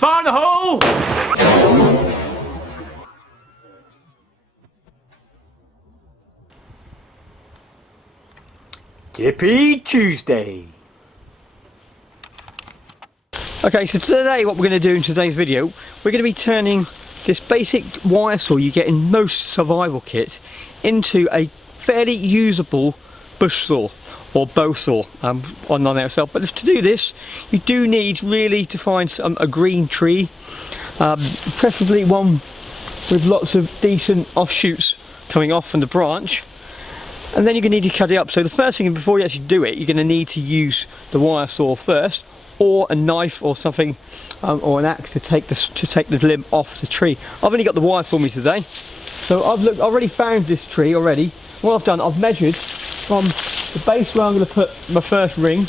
Fire in the hole! Tippi Tuesday. Okay, so today what we're going to do in today's video, we're going to be turning this basic wire saw you get in most survival kits into a fairly usable bush saw or bow saw on itself. But to do this, you do need really to find a green tree, preferably one with lots of decent offshoots coming off from the branch, and then you're going to need to cut it up. So the first thing, before you actually do it, you're going to need to use the wire saw first, or a knife or something, or an axe to take the limb off the tree. I've only got the wire saw with me today, so I've already found this tree already. What I've done, I've measured from the base where I'm going to put my first ring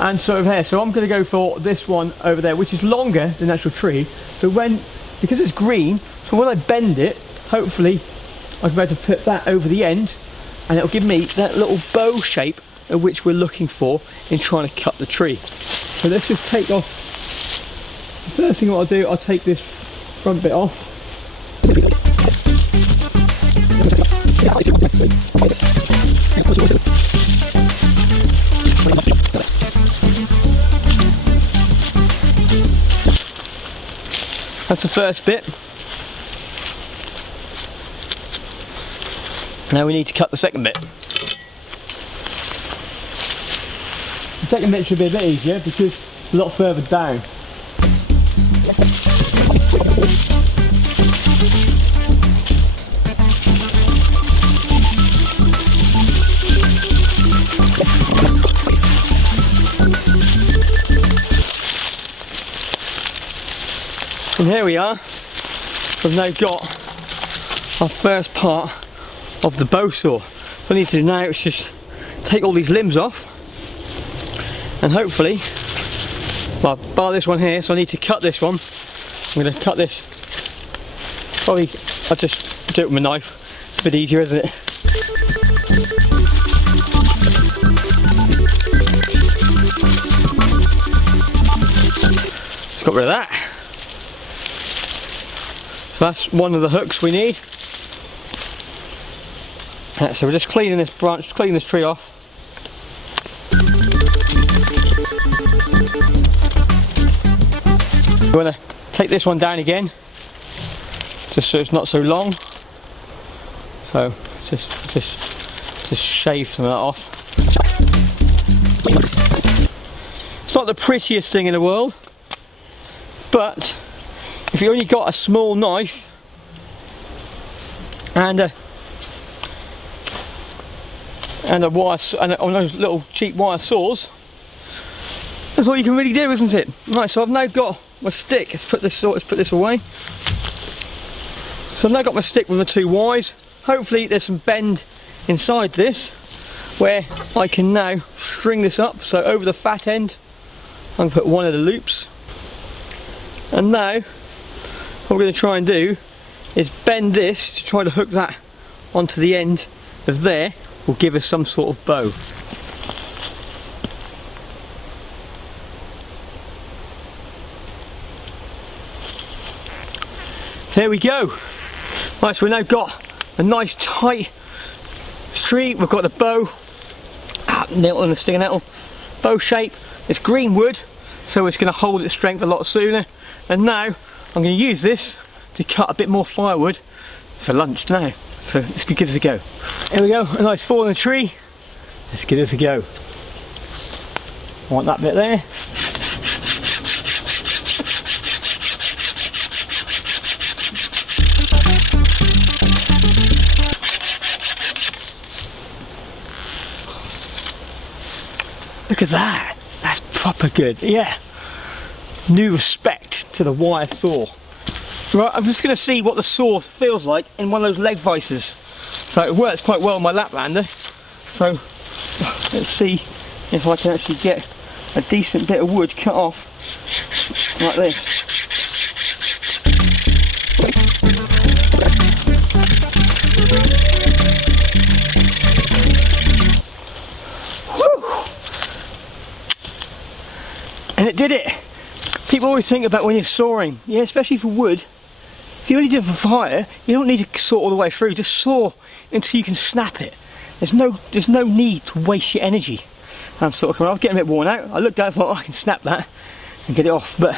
and sort of here. So I'm going to go for this one over there, which is longer than the actual tree. So because it's green, so when I bend it, hopefully I can be able to put that over the end, and it'll give me that little bow shape of which we're looking for in trying to cut the tree. So let's just take off. The first thing what I'll do, I'll take this front bit off. That's the first bit. Now we need to cut the second bit. The second bit should be a bit easier because it's a lot further down. And here we are. We've now got our first part of the bow saw. What I need to do now is just take all these limbs off, and hopefully, well, bar this one here, so I need to cut this one. I'm going to cut this, probably I'll just do it with my knife. It's a bit easier, isn't it? Just got rid of that. So that's one of the hooks we need. So we're just cleaning this branch, cleaning this tree off. We're going to take this one down again, just so it's not so long. So just shave some of that off. It's not the prettiest thing in the world, but if you only got a small knife and a wire, and on those little cheap wire saws, that's all you can really do, isn't it? Right, so I've now got my stick. Let's put this away. So I've now got my stick with my two wires. Hopefully there's some bend inside this where I can now string this up. So over the fat end, I'm going to put one of the loops. And now what we're going to try and do is bend this to try to hook that onto the end of there. Will give us some sort of bow. There we go. Right, so we've now got a nice tight tree. We've got the bow, nettle and the stinger nettle, bow shape. It's green wood, so it's going to hold its strength a lot sooner. And now I'm going to use this to cut a bit more firewood for lunch now. So let's give this a go. Here we go, a nice fallen tree. Let's give this a go. I want that bit there. Look at that. That's proper good. Yeah. New respect to the wire saw. Right, I'm just going to see what the saw feels like in one of those leg vices. So it works quite well on my Laplander. So let's see if I can actually get a decent bit of wood cut off like this. Whew. And it did it. People always think about when you're sawing, yeah, especially for wood. If you only do it for fire, you don't need to saw all the way through. Just saw until you can snap it. There's no need to waste your energy. I'm sort of coming off, getting a bit worn out. I looked at it and thought, oh, I can snap that and get it off, but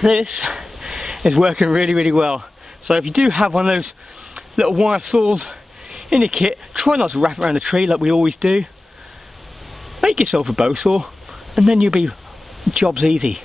this is working really, really well. So if you do have one of those little wire saws in your kit, try not to wrap it around the tree like we always do. Make yourself a bow saw, and then you'll be jobs easy.